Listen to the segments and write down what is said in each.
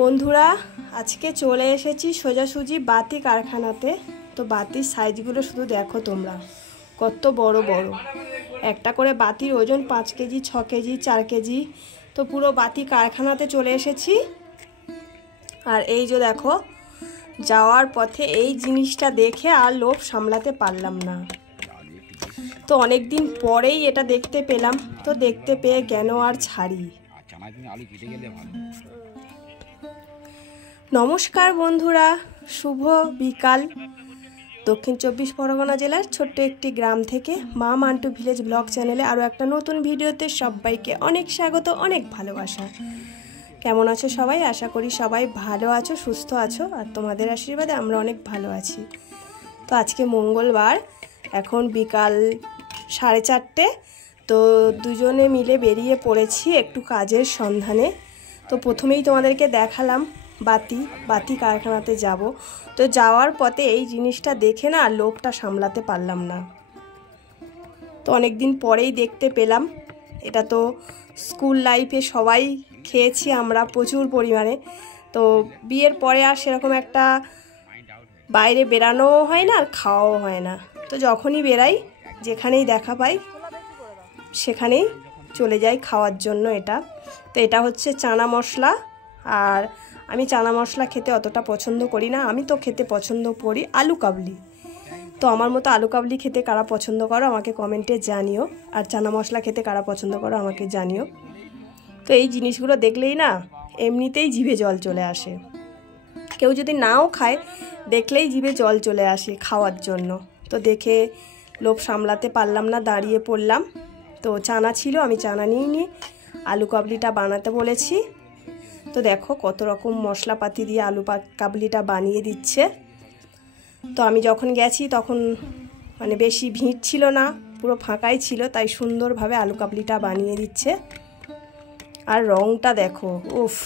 বন্ধুরা আজকে চলে এসেছি সোজাসুজি বাতি কারখানাতে। তো বাতির সাইজগুলো শুধু দেখো তোমরা, কত বড় বড়। একটা করে বাতির ওজন 5 কেজি, 6 কেজি, 4 কেজি। তো পুরো বাতি কারখানাতে চলে এসেছি। আর এই যে দেখো, যাওয়ার পথে এই জিনিসটা দেখে আর লোভ সামলাতে পারলাম না। তো অনেক দিন পরেই এটা দেখতে পেলাম, তো দেখতে পেয়ে কেন আর ছাড়ি। নমস্কার বন্ধুরা, শুভ বিকাল। দক্ষিণ 24 পরগনা জেলার ছোট্ট একটি গ্রাম থেকে মা মান্টু ভিলেজ ব্লগ চ্যানেলে আরও একটা নতুন ভিডিওতে সবাইকে অনেক স্বাগত, অনেক ভালোবাসা। কেমন আছো সবাই? আশা করি সবাই ভালো আছো, সুস্থ আছো, আর তোমাদের আশীর্বাদে আমরা অনেক ভালো আছি। তো আজকে মঙ্গলবার, এখন বিকাল 4:30। তো দুজনে মিলে বেরিয়ে পড়েছি একটু কাজের সন্ধানে। তো প্রথমেই তোমাদেরকে দেখালাম বাতি কারখানাতে যাব। তো যাওয়ার পথে এই জিনিসটা দেখে না লোভটা সামলাতে পারলাম না। তো অনেক দিন পরেই দেখতে পেলাম। এটা তো স্কুল লাইফে সবাই খেয়েছি আমরা প্রচুর পরিমাণে। তো বিয়ের পরে আর সেরকম একটা বাইরে বেরানোও হয় না আর খাওয়াও হয় না। তো যখনই বেরাই, যেখানেই দেখা পাই সেখানেই চলে যাই খাওয়ার জন্য। তো এটা হচ্ছে চানা মশলা। আর আমি চানা মশলা খেতে অতটা পছন্দ করি না, আমি তো খেতে পছন্দ করি আলু কাবলি। তো আমার মতো আলু কাবলি খেতে কারা পছন্দ করো আমাকে কমেন্টে জানিও, আর চানা মশলা খেতে কারা পছন্দ করো আমাকে জানিও। তো এই জিনিসগুলো দেখলেই না এমনিতেই জিভে জল চলে আসে। কেউ যদি নাও খায়, দেখলেই জিভে জল চলে আসে খাওয়ার জন্য। তো দেখে লোভ সামলাতে পারলাম না, দাঁড়িয়ে পড়লাম। তো চানা ছিল, আমি চানা নিয়ে আলু কাবলিটা বানাতে বলেছি। তো দেখো কত রকম মশলাপাতি দিয়ে আলু কাবলিটা বানিয়ে দিচ্ছে। তো আমি যখন গেছি তখন মানে বেশি ভিড় ছিল না, পুরো ফাঁকাই ছিল, তাই সুন্দরভাবে আলু কাবলিটা বানিয়ে দিচ্ছে। আর রঙটা দেখো, উফ,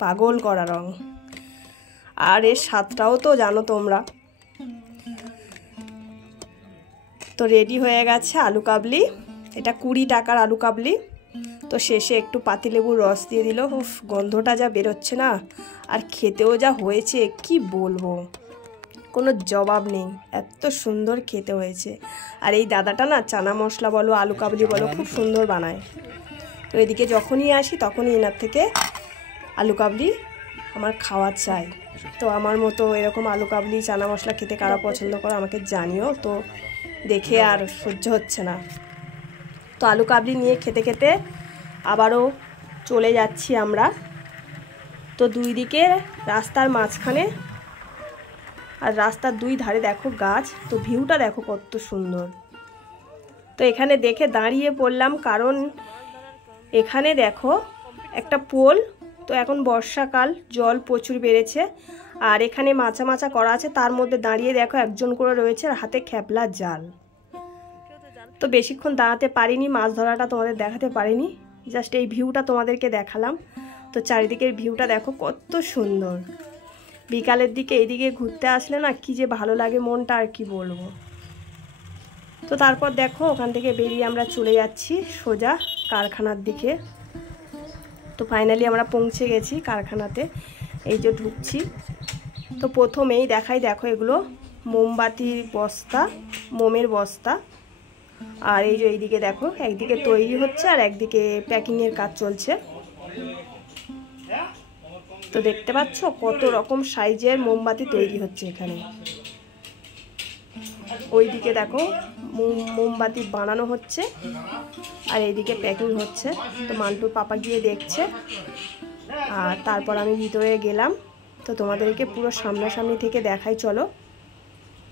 পাগল করা রঙ। আর এর স্বাদটাও তো জানো তোমরা। তো রেডি হয়ে গেছে আলু কাবলি। এটা 20 টাকার আলু কাবলি। তো শেষে একটু পাতিলেবুর রস দিয়ে দিল। উফ, গন্ধটা যা বেরোচ্ছে না, আর খেতেও যা হয়েছে কি বলবো, কোনো জবাব নেই, এত সুন্দর খেতে হয়েছে। আর এই দাদাটা না চানা মশলা বলো আলু কাবলি বলো খুব সুন্দর বানায়। তো এদিকে যখনই আসি তখনই এনার থেকে আলু কাবলি আমার খাওয়া চাই। তো আমার মতো এরকম আলু কাবলি চানা মশলা খেতে কারা পছন্দ করো আমাকে জানিও। তো দেখে আর সহ্য হচ্ছে না। তো আলু কাবলি নিয়ে খেতে খেতে আবারও চলে যাচ্ছি আমরা। তো দুই দিকে রাস্তার মাঝখানে, আর রাস্তার দুই ধারে দেখো গাছ। তো ভিউটা দেখো কত সুন্দর। তো এখানে দেখে দাঁড়িয়ে পড়লাম, কারণ এখানে দেখো একটা পোল। তো এখন বর্ষাকাল, জল প্রচুর বেড়েছে, আর এখানে মাচা মাচা করা আছে, তার মধ্যে দাঁড়িয়ে দেখো একজন করে রয়েছে আর হাতে খেপলা জাল। তো বেশিক্ষণ দাঁড়াতে পারিনি, মাছ ধরাটা তোমাদের দেখাতে পারিনি, জাস্ট এই ভিউটা তোমাদেরকে দেখালাম। তো চারিদিকের ভিউটা দেখো কত সুন্দর। বিকালের দিকে এইদিকে ঘুরতে আসলে না কি যে ভালো লাগে মনটা, আর কি বলবো। তো তারপর দেখো ওখান থেকে বেরিয়ে আমরা চলে যাচ্ছি সোজা কারখানার দিকে। তো ফাইনালি আমরা পৌঁছে গেছি কারখানাতে, এই যে ঢুকছি। তো প্রথমেই দেখাই, দেখো এগুলো মোমবাতির বস্তা, মোমের বস্তা। আর এই যে এইদিকে দেখো, একদিকে তৈরি হচ্ছে আর একদিকে প্যাকিংয়ের কাজ চলছে। তো দেখতে পাচ্ছ কত রকম সাইজের মোমবাতি তৈরি হচ্ছে এখানে। ওইদিকে দেখো মোমবাতি বানানো হচ্ছে, আর এইদিকে প্যাকিং হচ্ছে। তো মান্টুর পাপা গিয়ে দেখছে, আর তারপর আমি ভিতরে গেলাম। তো তোমাদেরকে পুরো সামনাসামনি থেকে দেখাই, চলো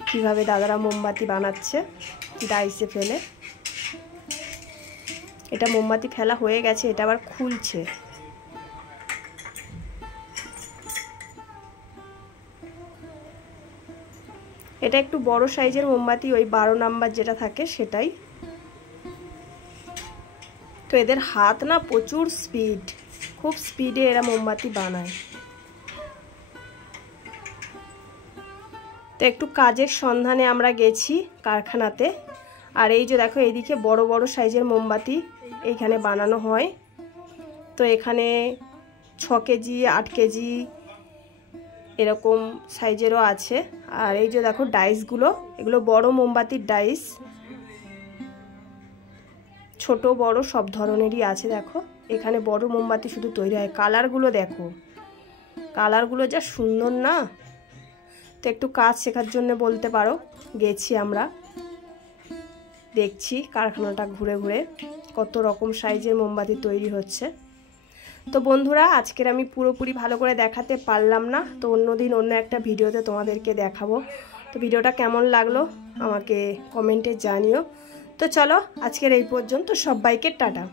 কিভাবে দাদারা মোমবাতি বানাচ্ছে ডাইসে ফেলে। এটা মোমবাতি ফেলা হয়ে গেছে, এটা আবার খুলছে। এটা একটু বড় সাইজের মোমবাতি, ওই 12 নাম্বার যেটা থাকে সেটাই। তো এদের হাত না প্রচুর স্পিড, খুব স্পিডে এরা মোমবাতি বানায়। তো একটু কাজের সন্ধানে আমরা গেছি কারখানাতে। আর এই যে দেখো এইদিকে বড় বড় সাইজের মোমবাতি এইখানে বানানো হয়। তো এখানে 6 কেজি 8 কেজি এরকম সাইজেরও আছে। আর এই যে দেখো ডাইসগুলো, এগুলো বড় মোমবাতির ডাইস, ছোট বড় সব ধরনেরই আছে। দেখো এখানে বড় মোমবাতি শুধু তৈরি হয়। কালারগুলো দেখো, কালারগুলো যা সুন্দর না। তো একটু কাজ শেখার জন্য বলতে পারো গেছি আমরা, দেখছি কারখানাটা ঘুরে ঘুরে কত রকম সাইজের মোমবাতি তৈরি হচ্ছে। তো বন্ধুরা আজকের আমি পুরোপুরি ভালো করে দেখাতে পারলাম না, তো অন্যদিন অন্য একটা ভিডিওতে তোমাদেরকে দেখাবো। তো ভিডিওটা কেমন লাগলো আমাকে কমেন্টে জানিও। তো চলো আজকের এই পর্যন্ত, সবাইকে টাটা।